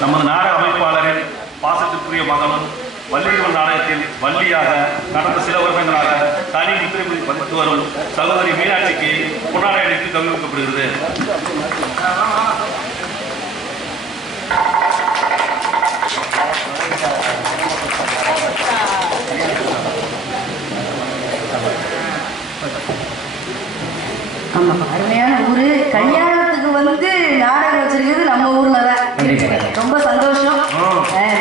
நமது நாடக அமைப்பாளரின் பாசத்திற்குரிய மகனும் வள்ளியம்மன் நாடகத்தில் வள்ளியாக கடந்த சில வருடங்களாக தனி முத்திரை பதித்து வரும் சகோதரி மீனாட்சிக்கு பொன்னாடை அளித்து கௌரவிக்கப்படுகிறது. அருமையான ஊரு. கல்யாணத்துக்கு வந்து நாடகம் வச்சிருக்கிறது நம்ம ஊர்ல தான். ரொம்ப சந்தோஷம்.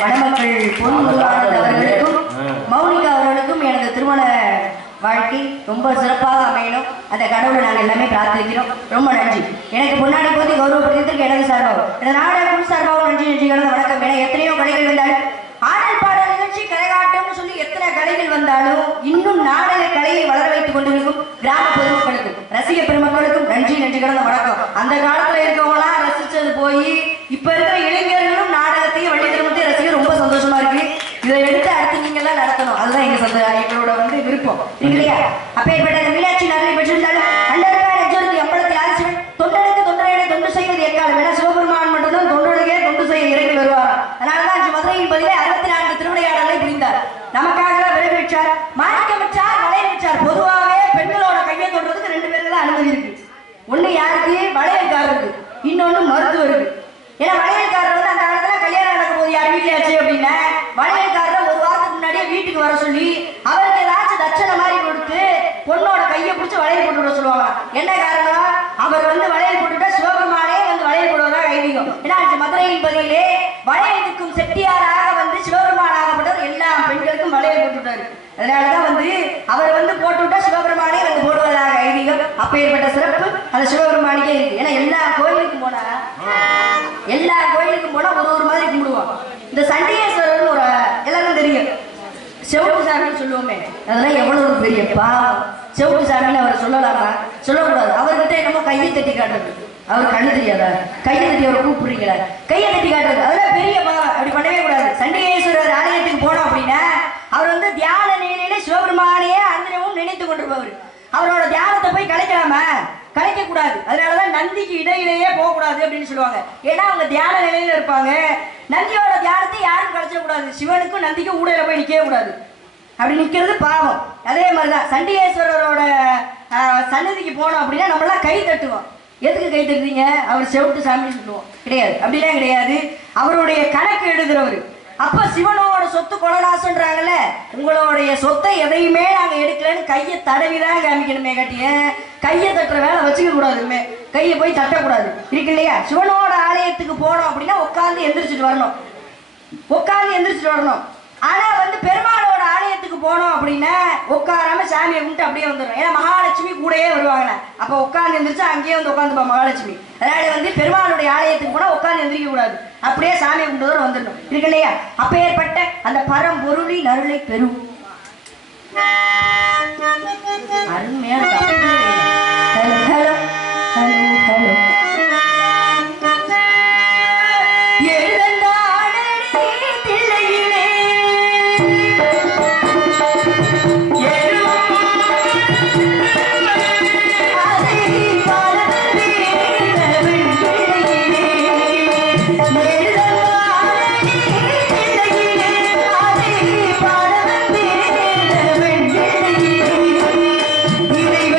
மணமக்கள் பொன் அவர்களுக்கும் மௌனிகா அவர்களுக்கும் எனது திருமண வாழ்க்கை ரொம்ப சிறப்பாக அமையணும். அந்த கடவுளை நாங்கள் எல்லாமே பிரார்த்திக்கிறோம். ரொம்ப நன்றி. எனக்கு பொன்னாடி போது கௌரவப்படுத்தியதற்கு எனது சார்பாகும் இந்த நாடகம் சார்பாகவும் நன்றி நன்றி கலந்த வணக்கம். என எத்தனையோ கலைகள் வந்தாலும் ஆடல் பாடல் நிகழ்ச்சி கரகாட்டம்னு சொல்லி எத்தனை கலைகள் வந்தாலும் இன்னும் நாடக கலையை வளர வைத்துக் கொண்டிருக்கும் கிராம பொதுமக்களுக்கும் ரசிக பெருமக்களுக்கும் நன்றி நன்றி கலந்த வணக்கம். அந்த காலத்துல இருக்கவங்களாம் ரசிச்சது போய் இப்ப இருக்கிற இளைஞர்களும் நாடகத்தையும் வள்ளி திருமணத்தையும் ரசிக்க ரொம்ப சந்தோஷமா இருக்கு. இதை எடுத்து அடுத்து நீங்க எல்லாம் நடத்தணும். அதுதான் எங்களோட வந்து விருப்பம் இல்லையா? அப்பேற்பட்ட மீனாட்சி நகரை பெற்றிருந்தாலும் அண்டருக்கு எம்பளத்தில் ஆசிரியர் தொண்டனுக்கு தொண்டரை தொண்டு செய்வது எக்காலம் என சிவபெருமான் மட்டும்தான் தொண்டனுக்கே தொண்டு செய்ய இறங்கி வருவார். அதனாலதான் அஞ்சு மதுரையின் பதிலே 64 திருவிளையாடலை புரிந்தார். நமக்காக விரைவிச்சார், மாணிக்கமிச்சார், வளையமிச்சார். பொதுவாகவே பெண்களோட கையை தொடுறதுக்கு 2 பேருக்கு தான் அனுமதி இருக்கு. ஒண்ணு யாருக்கு? வளையல்காரருக்கு, இன்னொன்னு மருத்துவருக்கு. ஏன்னா வளையல்காரர் வந்து அந்த காலத்துல கல்யாணம் நடக்கும் போது யார் வீட்லயாச்சு அப்படின்னா வளையல்காரர் ஒரு வாரத்துக்கு முன்னாடியே வீட்டுக்கு வர சொல்லி அவருக்கு ஏதாச்சும் தட்சணை மாதிரி கொடுத்து பொண்ணோட கையை பிடிச்சி வளையல் போட்டு விட சொல்லுவாங்க. என்ன காரணம்? அவர் வந்து வளையல் போட்டுட்டா சிவபெருமானே வந்து வளையல் போடுவதாக ஐதீகம். ஏன்னா மதுரையின் பதிலே வளையலுக்கும் செட்டியாராக வந்து சிவபெருமானாகப்பட்டவர் எல்லா பெண்களுக்கும் வளையல் போட்டுவிட்டாரு. அதனாலதான் வந்து அவர் வந்து போட்டுவிட்டா சிவபெருமானே வந்து போடுவதாக ஐதீகம். அப்பேற்பட்ட சிறப்பு அந்த சிவபெருமானிக்கே இருக்கு. ஏன்னா எல்லா கோயிலுக்கும் போனா ஒரு மாதிரி கும்பிடுவோம். இந்த சண்டிகேஸ்வரர் ஒரு எல்லாரும் தெரியும், செவுட்டு சாமின்னு சொல்லுவோமே. அதெல்லாம் எவ்வளவு பெரிய பாவம். செவுட்டு சாமின்னு அவர் சொல்லலாமா? சொல்லக்கூடாது. அவர்கிட்ட என்னமோ கையை தட்டி காட்டுறது. அவர் கண்ணு தெரியாதா? கையை தட்டி அவரை கூப்பிடுறீங்களா? கையை தட்டி காட்டுறது அதெல்லாம் பெரிய பாவம். அப்படி பண்ணவே கூடாது. சண்டிகேஸ்வரர் ஆலயத்துக்கு போனோம் அப்படின்னா அவர் வந்து தியான நிலையில சிவபெருமானையே அந்தனமும் நினைத்து கொண்டிருப்பவர். அவரோட தியானத்தை போய் கலைக்கலாமா? கலைக்க கூடாது. அதனாலதான் நந்திக்கு இடையிலேயே போக கூடாது அப்படின்னு சொல்லுவாங்க. ஏன்னா அவங்க தியான நிலையில இருப்பாங்க. நந்தியோட தியானத்தை யாரும் கலைச்ச கூடாது. சிவனுக்கும் நந்திக்கும் ஊடையில போய் நிக்கவே கூடாது. அப்படி நிக்கிறது பாவம். அதே மாதிரிதான் சண்டிகேஸ்வரரோட சன்னதிக்கு போனோம் அப்படின்னா நம்மளாம் கை தட்டுவோம். எதுக்கு கை தட்டுறீங்க? அவர் செவுட்டு சாமின்னு சொல்லுவோம். கிடையாது, அப்படிலாம் கிடையாது. அவருடைய கணக்கு எழுதுறவர். அப்ப சிவனோட சொத்து கொலநாசன்றாங்கல்ல, உங்களுடைய சொத்தை எதையுமே நாங்க எடுக்கலன்னு கையை தடவிதான் காமிக்கணுமே. கட்டிய கையை தட்டுற வேலை வச்சுக்க கூடாதுமே. கையை போய் தட்டக்கூடாது இருக்கு இல்லையா? சிவனோட ஆலயத்துக்கு போனோம் அப்படின்னா உட்காந்து எந்திரிச்சிட்டு வரணும். ஆனா வந்து பெருமாளோட ஆலயத்துக்கு போனோம் அப்படின்னா உட்காராம சாமியை கும்பிட்டு அப்படியே வந்துடும். ஏன்னா மகாலட்சுமி கூடயே வருவாங்க. அப்ப உட்காந்து எந்திரிச்சு அங்கேயே வந்து உட்காந்துப்பா மகாலட்சுமி. அதனால வந்து பெருமாளுடைய ஆலயத்துக்கு போனா உட்காந்து எந்திரிக்க கூடாது. அப்படியே சாமியை கும்பிட்டு வந்துடணும் இருக்கு இல்லையா? அப்ப ஏற்பட்ட அந்த பரம்பொருளின் அருளை பெறும் அருமையான இதை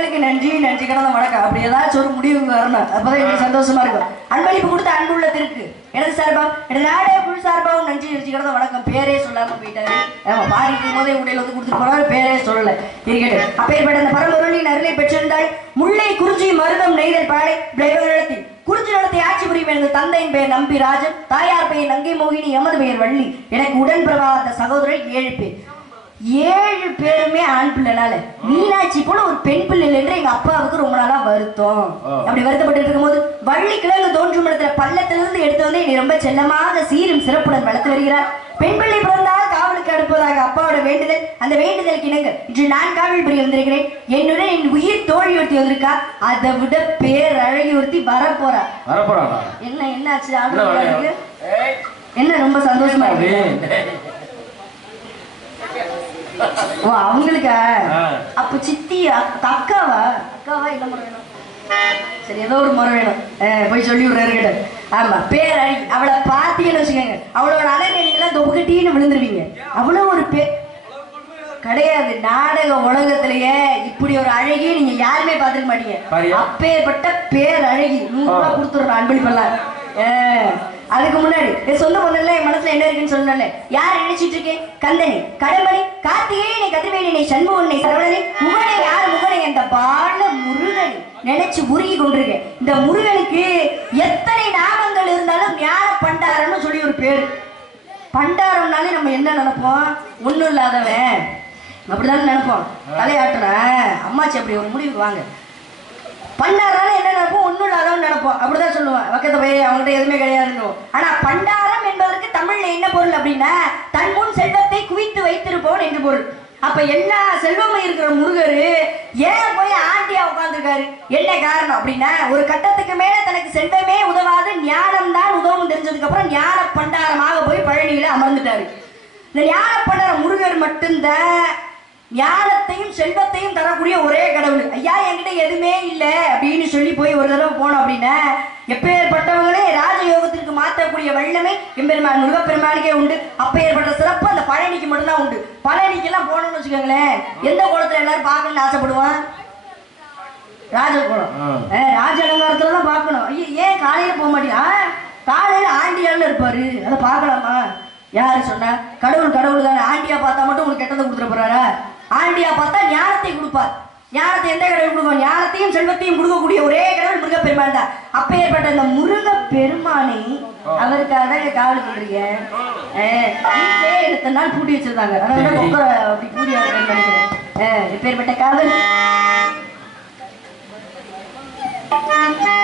உள்ளங்களுக்கு நன்றி நன்றி கடந்த வணக்கம். அப்படி ஏதாச்சும் ஒரு முடிவுக்கு வரணும், அப்பதான் எனக்கு சந்தோஷமா இருக்கும். அன்பளிப்பு கொடுத்த அன்பு உள்ளத்திற்கு எனது சார்பா எனது நாடே புல் சார்பாவும் நன்றி நன்றி கடந்த வணக்கம். பேரே சொல்லாம போயிட்டாரு. பாடிக்கும் போதே உடையில வந்து கொடுத்துட்டு போனாரு, பேரே சொல்லல இருக்கட்டு. அப்பேற்பட்ட அந்த பரம்பொருளின் அருளை பெற்றிருந்தாய். முல்லை குறிஞ்சி மருதம் நெய்தல் பாடை விளைவத்தில் குறிஞ்சி நிலத்தை ஆட்சி புரியும் எனது தந்தையின் பெயர் நம்பி ராஜன், தாயார் பெயர் நங்கை மோகினி, எமது பெயர் வள்ளி. எனக்கு உடன் பிரபாத சகோதரர் 7 பேர். 7 பேருமே ஆண் பிள்ளைனால மீனாட்சி போல ஒரு பெண் பிள்ளை என்று எங்க அப்பாவுக்கு ரொம்ப நாளா வருத்தம். அப்படி வருத்தப்பட்டு இருக்கும் போது வள்ளி கிழங்கு தோன்றும் இடத்துல பள்ளத்திலிருந்து எடுத்து வந்து என்னை ரொம்ப செல்லமாக சீரும் சிறப்புடன் வளர்த்து வருகிறார். பெண் பிள்ளை பிறந்தால் காவலுக்கு அடுப்பதாக அப்பாவோட வேண்டுதல். அந்த வேண்டுதலுக்கு இணங்க இன்று நான் காவல் புரிய வந்திருக்கிறேன். என்னுடன் என் உயிர் தோழி ஒருத்தி வந்திருக்கா. அதை விட பேரழகி ஒருத்தி வரப்போறா. என்ன என்ன ஆச்சு? என்ன ரொம்ப சந்தோஷமா இருக்கு? ஓ அவங்களுக்கா? அப்ப சித்தி அக்காவா? அக்காவா என்ன முறை வேணும்? சரி ஏதோ ஒரு முறை வேணும், போய் சொல்லி விடுறாரு. ஆமா பேரழகி. அவளை பார்த்தீங்கன்னு வச்சுக்கோங்க, அவளோட அழகெல்லாம் தொகுட்டின்னு விழுந்துருவீங்க. அவ்வளோ ஒரு கிடையாது நாடக உலகத்திலேயே இப்படி ஒரு அழகிய நீங்க யாருமே பார்த்துக்க மாட்டீங்க. அப்பேற்பட்ட பேரழகி 100 ரூபாய் கொடுத்துடுறோம் அன்பளிப்பெல்லாம். அதுக்கு முன்னாடி என் சொந்த பொண்ணுல என் மனசுல என்ன இருக்குன்னு சொல்லல. யார நினைச்சிட்டு இருக்கேன்? கந்தனை, கடம்பனை, கார்த்திகேயனை, கதிர்வேலனை, சண்முகனை, சரவணனை, முகனை. யார் முகனை? அந்த பால முருகனை நினைச்சு உருகி கொண்டிருக்கேன். இந்த முருகனுக்கு எத்தனை நாமங்கள் இருந்தாலும் ஞான பண்டாரம்னு சொல்லி ஒரு பேரு. பண்டாரம்னாலே நம்ம என்ன நினைப்போம்? ஒண்ணும் இல்லாதவன் அப்படிதானே நினைப்போம். தலையாட்டுன அம்மாச்சி அப்படி ஒரு முடிவுக்கு வாங்க. பண்டாரம் என்ன நினைப்போம்? ஒன்றும் இல்லாதவன் நினைப்போம். அப்படிதான் சொல்லுவான். பக்கத்தை போய் அவங்ககிட்ட எதுவுமே கிடையாதுன்னு. ஆனா பண்டாரம் என்பதற்கு தமிழ்ல என்ன பொருள் அப்படின்னா, தன் முன் செல்வத்தை குவித்து வைத்திருப்போன் என்று பொருள். அப்ப எல்லா செல்வமும் இருக்கிற முருகர் ஏன் போய் ஆண்டியா உட்கார்ந்துருக்காரு? என்ன காரணம் அப்படின்னா, ஒரு கட்டத்துக்கு மேல தனக்கு செல்வமே உதவாது, ஞானம் தான் உதவும் தெரிஞ்சதுக்கு அப்புறம் ஞான பண்டாரமாக போய் பழனியில அமர்ந்துட்டாரு. இந்த ஞான பண்டாரம் முருகர் மட்டும்தான் ஞானத்தையும் செல்வத்தையும் தரக்கூடிய ஒரே கடவுள். ஐயா என்கிட்ட எதுவுமே இல்லை அப்படின்னு சொல்லி போய் ஒரு தடவை போனோம் அப்படின்னா, எப்பேற்பட்டவங்களே ராஜயோகத்திற்கு மாற்றக்கூடிய வல்லமை எம்பெருமான் முருகப்பெருமானுக்கே உண்டு. அப்பேற்பட்ட சிறப்பு அந்த பழனிக்கு மட்டும்தான் உண்டு. பழனிக்கெல்லாம் போனோம்னு வச்சுக்கோங்களேன், எந்த கோலத்துல எல்லாரும் பார்க்கணும்னு ஆசைப்படுவான்? ராஜகோலம், ராஜ அலங்காரத்துல தான் பார்க்கணும். ஐயோ ஏன் காலையில போக மாட்டீங்க? காலையில ஆண்டியால இருப்பாரு, அதை பார்க்கலாமா? யாரு சொன்னா? கடவுள் கடவுள் தானே. ஆண்டியா பார்த்தா மட்டும் உங்களுக்கு கெட்டதை கொடுத்துட போறாரா? ஆண்டியா பார்த்தா ஞானத்தை கொடுப்பார். ஞானத்தை எந்த கடவுள் கொடுப்பார்? ஞானத்தையும் செல்வத்தையும் கொடுக்கக்கூடிய ஒரே கடவுள் முருகப்பெருமான் தான். அப்பேற்பட்ட அந்த முருகப்பெருமானை அவருக்காக தான் காவல் கொண்டிருக்கேன். எத்தனை நாள் பூட்டி வச்சிருந்தாங்க, அதனால அப்படி பூட்டி நினைக்கிறேன். எப்பேற்பட்ட காவல் Thank you.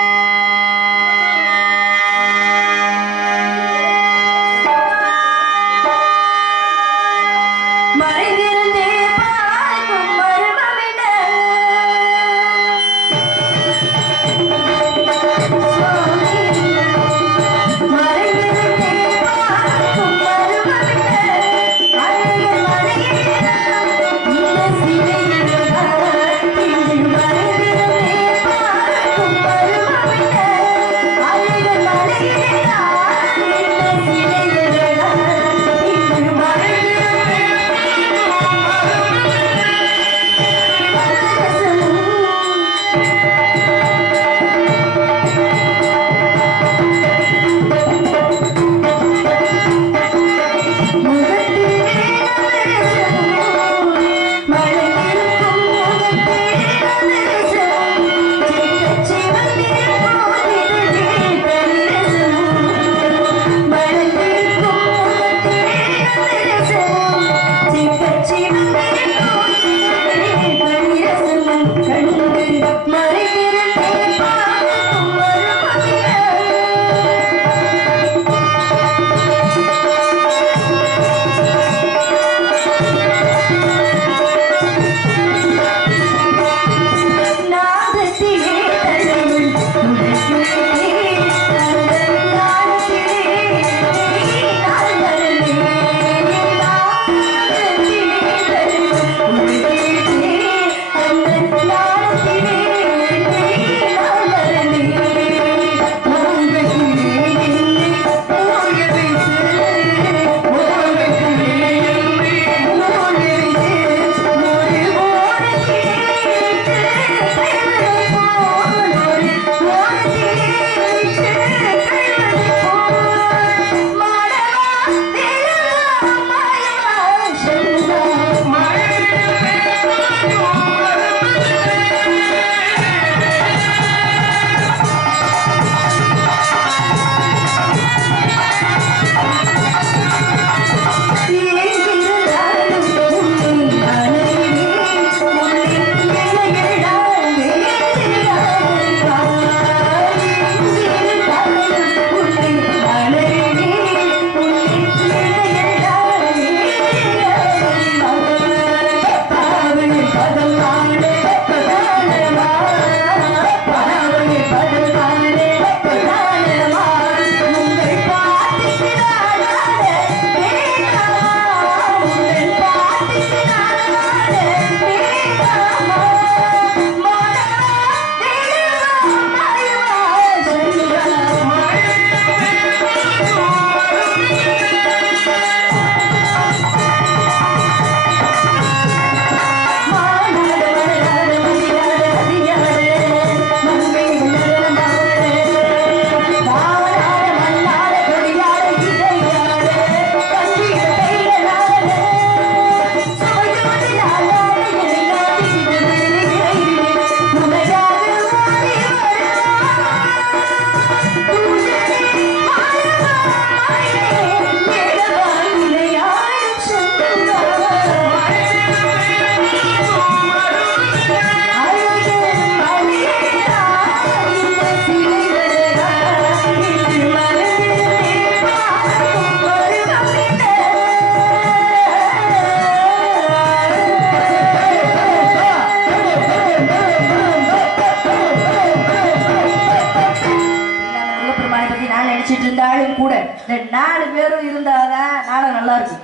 நினைச்சிட்டு இருந்தாலும் கூட இந்த 4 பேரும் இருந்தாதான் நாடகம் நல்லா இருக்கும்.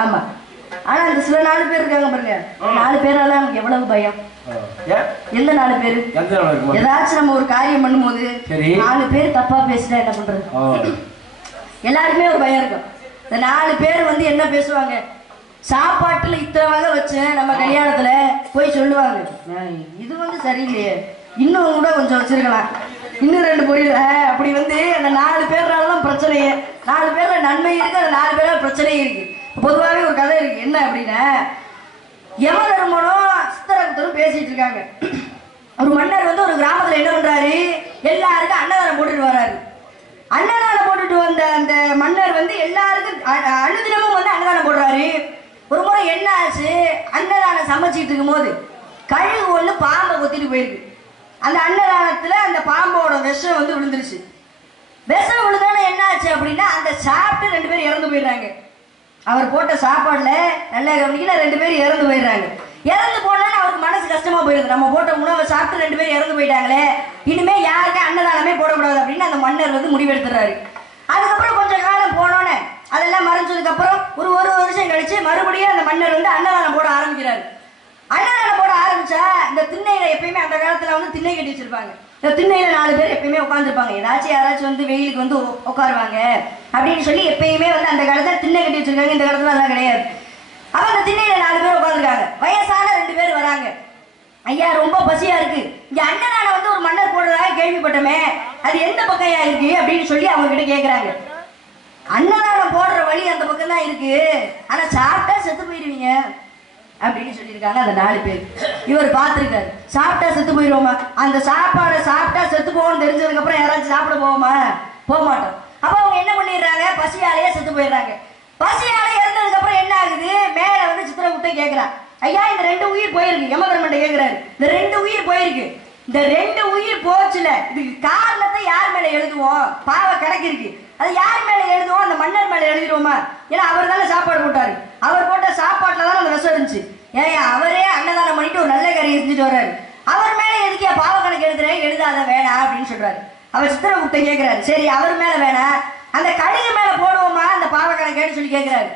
ஆமா, ஆனா இந்த சில 4 பேர் இருக்காங்க பாருங்க, 4 பேரால நமக்கு எவ்வளவு பயம். எந்த 4 பேரு? ஏதாச்சும் நம்ம ஒரு காரியம் பண்ணும்போது 4 பேர் தப்பா பேசிட்டா என்ன பண்றது? எல்லாருமே ஒரு பயம் இருக்கும். இந்த 4 பேர் வந்து என்ன பேசுவாங்க, சாப்பாட்டுல இத்தனை வகை வச்சு நம்ம கல்யாணத்துல போய் சொல்லுவாங்க, இது வந்து சரியில்லையே, இன்னும் கூட கொஞ்சம் வச்சிருக்கலாம், இன்னும் 2 பொரியல். அப்படி வந்து அந்த 4 பேர்னாலதான் பிரச்சனையே. 4 பேர்ல நன்மை இருக்கு, அந்த 4 பேர்ல பிரச்சனையே இருக்கு. பொதுவாகவே ஒரு கதை இருக்கு. என்ன அப்படின்னா, யமதர்மனும் சித்தரகுப்தரும் பேசிட்டு இருக்காங்க. ஒரு மன்னர் வந்து ஒரு கிராமத்துல என்ன பண்றாரு, எல்லாருக்கும் அன்னதானம் போட்டுட்டு வர்றாரு. அன்னதானம் போட்டுட்டு வந்த அந்த மன்னர் வந்து எல்லாருக்கும் அனுதினமும் வந்து அன்னதானம் போடுறாரு. ஒரு முறை என்ன ஆச்சு, அன்னதானம் சமைச்சிட்டு இருக்கும் போது கழுகு ஒண்ணு பாம்பை கொத்திட்டு போயிருக்கு. அந்த அன்னதானத்துல அந்த பாம்போட விஷம் வந்து விழுந்துருச்சு. விஷம் விழுந்தானே என்ன ஆச்சு அப்படின்னா, அந்த சாப்பிட்டு 2 பேர் இறந்து போயிடுறாங்க. அவர் போட்ட சாப்பாடுல நல்ல கவனிக்கல, 2 பேர் இறந்து போயிடுறாங்க. இறந்து போனாலும் அவருக்கு மனசு கஷ்டமா போயிருது, நம்ம போட்ட உணவை சாப்பிட்டு 2 பேர் இறந்து போயிட்டாங்களே, இனிமே யாருக்கும் அன்னதானமே போடக்கூடாது அப்படின்னு அந்த மன்னர் வந்து முடிவெடுத்துறாரு. அதுக்கப்புறம் கொஞ்சம் காலம் போனோன்னே அதெல்லாம் மறைஞ்சதுக்கு அப்புறம் ஒரு வருஷம் கழிச்சு மறுபடியும் அந்த மன்னர் வந்து அன்னதானம் போட ஆரம்பிக்கிறாரு. அன்னதானம் போட ஆரம்பிச்சா இந்த திண்ணையில எப்பயுமே அந்த காலத்துல வந்து திண்ணை கட்டி வச்சிருப்பாங்க. இந்த திண்ணையில 4 பேர் எப்பயுமே உட்காந்துருப்பாங்க. யாராச்சும் வந்து வெயிலுக்கு வந்து உட்காருவாங்க அப்படின்னு சொல்லி எப்பயுமே வந்து அந்த காலத்துல திண்ணை கட்டி வச்சிருக்காங்க. இந்த காலத்துல அதெல்லாம் கிடையாது. அப்ப அந்த திண்ணையில 4 பேர் உட்காந்துருக்காங்க. வயசான 2 பேர் வராங்க. ஐயா ரொம்ப பசியா இருக்கு, இங்க அன்னதானம் வந்து ஒரு மன்னர் போடுறதாக கேள்விப்பட்டமே, அது எந்த பக்கையா இருக்கு அப்படின்னு சொல்லி அவங்க கிட்ட கேட்கறாங்க. அன்னதானம் போடுற வழி அந்த பக்கம் தான் இருக்கு, ஆனா சாப்பிட்டா செத்து போயிருவீங்க அப்படின்னு சொல்லியிருக்காங்க அந்த 4 பேர். இவர் பார்த்துருக்காரு, சாப்பிட்டா செத்து போயிடுவோமா, அந்த சாப்பாடை சாப்பிட்டா செத்து போவோம்னு தெரிஞ்சதுக்கு அப்புறம் யாராச்சும் சாப்பிட போவோமா, போக மாட்டோம். அப்ப அவங்க என்ன பண்ணிடுறாங்க, பசியாலேயே செத்து போயிடுறாங்க. பசியால இறந்ததுக்கு அப்புறம் என்ன ஆகுது, மேல வந்து சித்திரகுப்தன் கேட்கிறான், ஐயா இந்த 2 உயிர் போயிருக்கு. யமதர்மன்ட்ட கேட்கிறாரு, இந்த 2 உயிர் போயிருக்கு, இந்த 2 உயிர் போச்சுல, இதுக்கு காரணத்தை யார் மேல எழுதுவோம், பாவ கணக்கு இருக்கு, அது யார் மேல எழுதுவோம், அந்த மன்னர் மேல எழுதிடுவோமா, ஏன்னா அவர் தானே சாப்பாடு போட்டாரு, அவர் போட்ட சாப்பாட்டுல தான் அந்த விஷம் இருந்துச்சு, ஏன் அவரே அன்னதானம் பண்ணிட்டு ஒரு நல்ல கறி இருந்துட்டு வர்றாரு, அவர் மேல எதுக்கே பாவ கணக்கு எழுதுறேன், எழுதாத வேணாம் அப்படின்னு சொல்றாரு. அவர் சித்திரகுப்தன் கேட்கிறாரு, சரி அவர் மேல வேணாம், அந்த கழுகு மேல போடுவோமா அந்த பாவ கணக்குன்னு சொல்லி கேட்கிறாரு.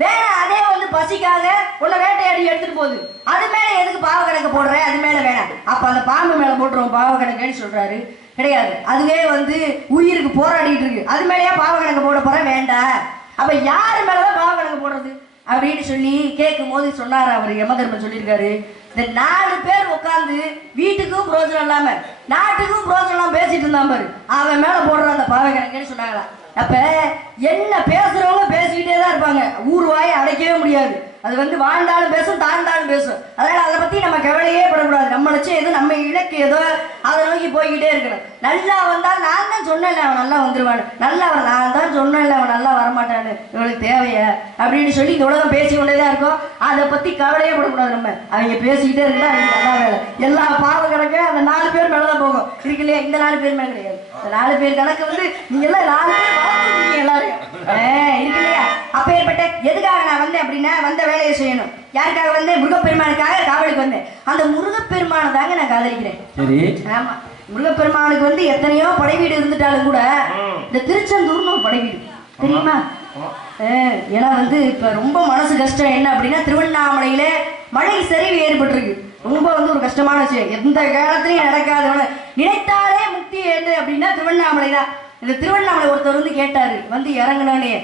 வேணாம், அதே வந்து பசிக்காக உள்ள வேட்டையாடி எடுத்துட்டு போகுது, அது மேல எதுக்கு பாவ கணக்கு போடுற, அது மேல வேணாம், அப்ப அந்த பாம்பு மேல போட்டுருவோம் பாவ கணக்குன்னு சொல்றாரு. கிடையாது, அதுவே வந்து உயிருக்கு போராடிட்டு இருக்கு, அது மேலேயே பாவ கணக்கு போட போற, வேண்டாம், அப்ப யாரு மேலதான் பாவ கணக்கு போடுறது அப்படின்னு சொல்லி கேட்கும் போது சொன்னாரு அவர் யமதர்மன் சொல்லியிருக்காரு, இந்த 4 பேர் உட்காந்து வீட்டுக்கும் பிரோஜனம் இல்லாம நாட்டுக்கும் பிரோஜனம் இல்லாம பேசிட்டு இருந்தான் பாரு, அவன் மேல போடுற அந்த பாவ கணக்குன்னு சொன்னாங்களா. அப்ப என்ன பேசுறவங்க பேசிக்கிட்டே தான் இருப்பாங்க, ஊர் வாயை அடைக்கவே முடியாது, அது வந்து வாழ்ந்தாலும் பேசும் தாழ்ந்தாலும் பேசும். அதனால அதை பத்தி நம்ம கவலையே படக்கூடாது, நம்ம லட்சம் ஏதோ நம்ம இலக்கு ஏதோ அதை நோக்கி போய்கிட்டே இருக்கணும். நல்லா வந்தால் நான் தான் சொன்னேன்ல அவன் நல்லா வந்துருவான்னு, நல்லா நான் தான் சொன்னேன்ல அவன் நல்லா வரமாட்டான்னு, இவனுக்கு தேவையா அப்படின்னு சொல்லி இந்த உலகம் பேசிக்கொண்டே தான் இருக்கும். அதை பத்தி கவலையே படக்கூடாது, நம்ம அவங்க பேசிக்கிட்டே இருந்தா நல்லா வேலை, எல்லா பாவ கணக்கு அந்த 4 பேர் மேலதான் போகும் இருக்கு இல்லையா, இந்த 4 பேர் மேல கிடையாது. இந்த 4 பேர் கணக்கு வந்து நீங்க எல்லாம் 4 பேர் வாழ்ந்துருக்கீங்க எல்லாரும் இருக்கு இல்லையா. அப்பேற்பட்ட எதுக்காக நான் வந்தேன் அப்படின்னா, வந்த வேலையை செய்யணும். யாருக்காக வந்தேன், முருகப்பெருமானுக்காக காவலுக்கு வந்தேன். அந்த முருகப்பெருமானை தாங்க நான் காதலிக்கிறேன். சரி, ஆமா, முருகப்பெருமானுக்கு வந்து எத்தனையோ படை வீடு இருந்துட்டாலும் கூட இந்த திருச்செந்தூர்னு ஒரு படை வீடு தெரியுமா. ஏன்னா வந்து இப்ப ரொம்ப மனசு கஷ்டம் என்ன அப்படின்னா, திருவண்ணாமலையில மழை சரிவு ஏற்பட்டிருக்கு. ரொம்ப வந்து ஒரு கஷ்டமான விஷயம், எந்த காலத்திலையும் நடக்காத, நினைத்தாலே முக்தி ஏது அப்படின்னா திருவண்ணாமலை தான். இந்த திருவண்ணாமலை ஒருத்தர் வந்து கேட்டாரு, வந்து இறங்கினோடனே,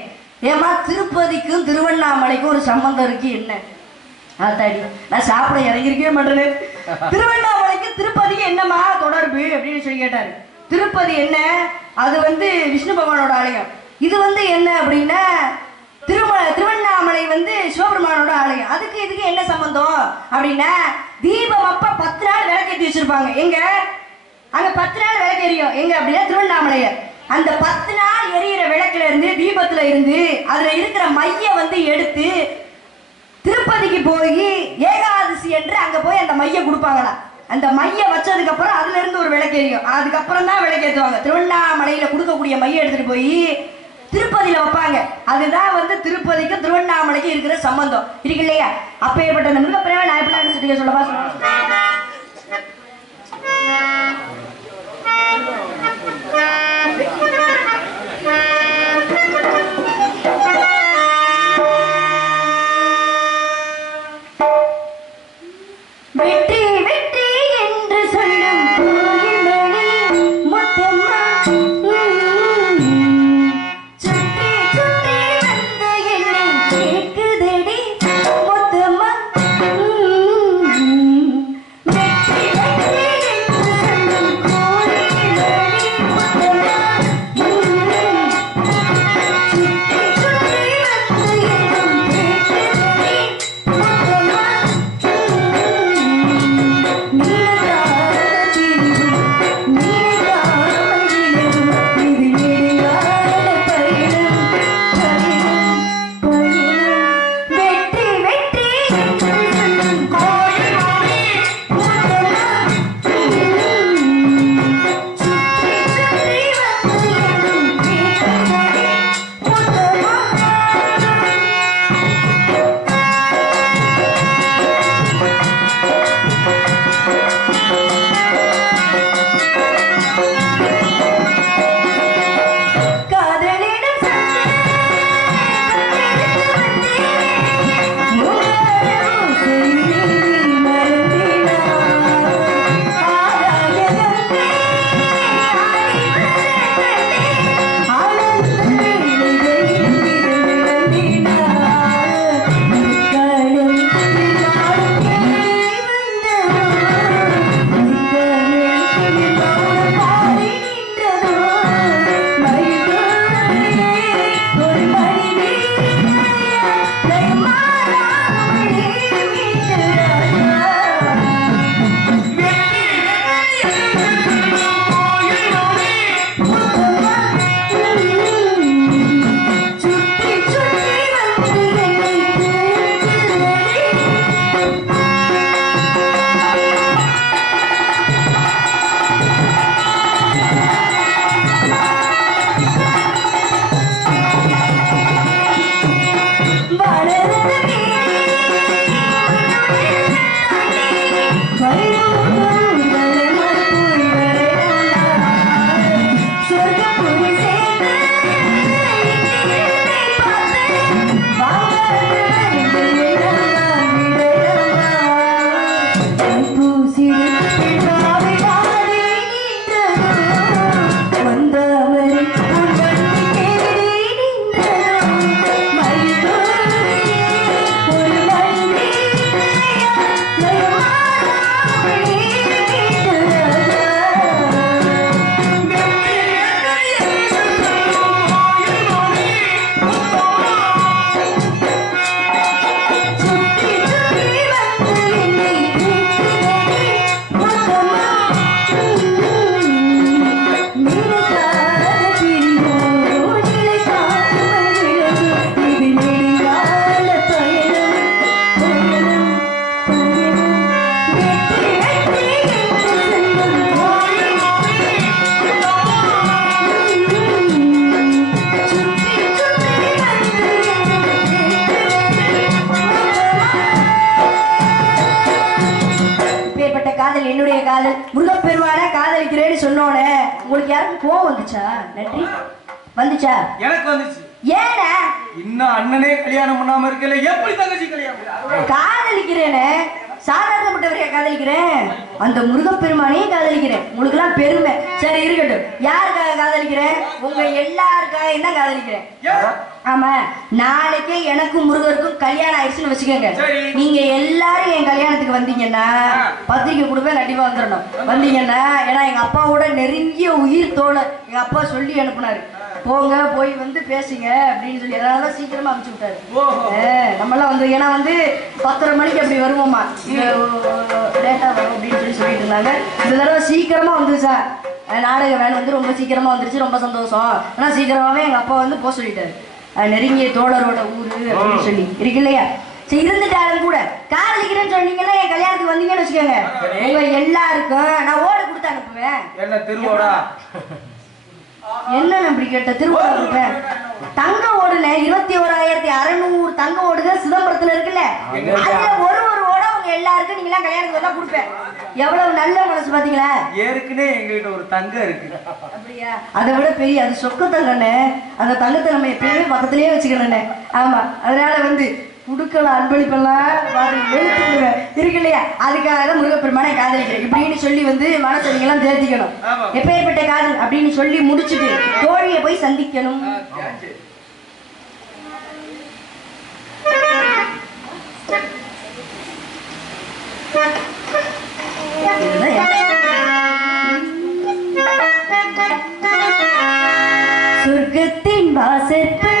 ஏமா திருப்பதிக்கும் திருவண்ணாமலைக்கும் ஒரு சம்பந்தம் இருக்கு என்ன, ஆத்தாடி நான் சாப்பிட இறங்கிருக்கவே மாட்டேன்னு, திருவண்ணாமலைக்கு திருப்பதிக்கு என்னமா தொடர்பு அப்படின்னு சொல்லி கேட்டாரு. திருப்பதி என்ன, அது வந்து விஷ்ணு பகவானோட ஆலயம், இது வந்து என்ன அப்படின்னா திருவண்ணாமலை வந்து சிவபெருமானோட ஆலயம், அதுக்கு இதுக்கு என்ன சம்பந்தம் அப்படின்னா, தீபம் அப்ப 10 நாள் விளக்கேற்றி வச்சிருப்பாங்க, எங்க அங்க 10 நாள் விளக்கு எரியும், எங்க அப்படின்னா திருவண்ணாமலைய. அந்த 10 நாள் எரியிற விளக்குல இருந்து தீபத்துல இருந்து அதுல இருக்கிற மைய வந்து எடுத்து திருப்பதிக்கு போய் ஏகாதசி என்று அங்க போய் அந்த மைய கொடுப்பாங்களா. அந்த மைய வச்சதுக்கு அப்புறம் அதுல இருந்து ஒரு விளக்கு எரியும், அதுக்கப்புறம் தான் விளக்கேற்றுவாங்க. திருவண்ணாமலையில கொடுக்கக்கூடிய மைய எடுத்துட்டு போய் திருப்பதியில வைப்பாங்க. அதுதான் வந்து திருப்பதிக்கும் திருவண்ணாமலைக்கும் இருக்கிற சம்பந்தம் இருக்கு இல்லையா. அப்பேற்பட்ட அந்த முருகப்பெருமான் நான் எப்படி நினைச்சிட்டு சொல்லவா, காதலிக்கிறேன்னு சொன்னோனே உங்களுக்கு யாருக்கும் கோவம் வந்துச்சா? நன்றி வந்துச்சா? எனக்கு வந்துச்சு. ஏன இன்னும் அண்ணனே கல்யாணம் பண்ணாம இருக்கல, எப்படி தங்கச்சி கல்யாணம்? காதலிக்கிறேனே சாதாரணப்பட்டவரையா காதலிக்கிறேன்? அந்த முருகப்பெருமானையும் காதலிக்கிறேன். உங்களுக்கு எல்லாம் பெருமை. சரி இருக்கட்டும், யாருக்காக காதலிக்கிறேன்? உங்க எல்லாருக்காக என்ன காதலிக்கிறேன்? ஆமா, நாளைக்கே எனக்கும் முருகருக்கும் கல்யாணம் ஆயிடுச்சுன்னு வச்சுக்கோங்க. நீங்க எல்லாரும் என் கல்யாணத்துக்கு வந்தீங்கன்னா பத்திரிக்கை கொடுப்பேன், கண்டிப்பா வந்துடணும். வந்தீங்கன்னா, ஏன்னா எங்க அப்பாவோட நெருங்கிய உயிர் தோழர் எங்க அப்பா சொல்லி அனுப்புனாரு, போங்க போய் வந்து பேசுங்க அப்படின்னு சொல்லி. அதனால சீக்கிரமா அனுப்பிச்சு விட்டாரு. நம்மளாம் வந்து ஏன்னா வந்து 10:30 மணிக்கு அப்படி வருவோமா, லேட்டா வரும் அப்படின்னு சொல்லிட்டு இருந்தாங்க. இந்த தடவை சீக்கிரமா வந்துருச்சா நாடக வேன் வந்து ரொம்ப சீக்கிரமா வந்துருச்சு. ரொம்ப சந்தோஷம். ஆனா சீக்கிரமாவே எங்க அப்பா வந்து போக சொல்லிட்டாரு, நெருங்கிய தோழரோட ஊரு அப்படின்னு சொல்லி இருக்கு இல்லையா. சரி, இருந்துட்டாலும் கூட காதலிக்கிறேன்னு சொன்னீங்கன்னா என் கல்யாணத்துக்கு வந்தீங்கன்னு வச்சுக்கோங்க, உங்க எல்லாருக்கும் நான் ஓடு கொடுத்து அனுப்புவேன். என்ன திருவோடா? என்ன அப்படி கேட்ட? திருவோடு தங்க ஓடுன 21,600 தங்க ஓடுகள் சிதம்பரத்துல இருக்குல்ல, அதுல ஒரு ஓட உங்க எல்லாருக்கும் நீங்க எல்லாம் கல்யாணத்துக்கு வந்தா கொடுப்பேன். எவ்வளவு நல்ல மனசு பாத்தீங்களா? ஏற்கனவே எங்ககிட்ட ஒரு தங்கம் இருக்கு. அப்படியா? அதை விட பெரிய அது சொக்க தங்கண்ணே. அந்த தங்கத்தை நம்ம எப்பயுமே பக்கத்திலேயே வச்சுக்கணுண்ணே. ஆமா, அதனால வந்து குடுக்கலாம் அன்பளிப்பெல்லாம் இருக்கு இல்லையா. அதுக்காக தான் முருகப்பெருமானை காதலிக்கிறேன் இப்படின்னு சொல்லி வந்து மனசரிங்கெல்லாம் தேர்த்திக்கணும். எப்பேற்பட்ட காதல் அப்படின்னு சொல்லி முடிச்சுட்டு தோழியை போய் சந்திக்கணும். சொர்க்கத்தின் வாசற்படி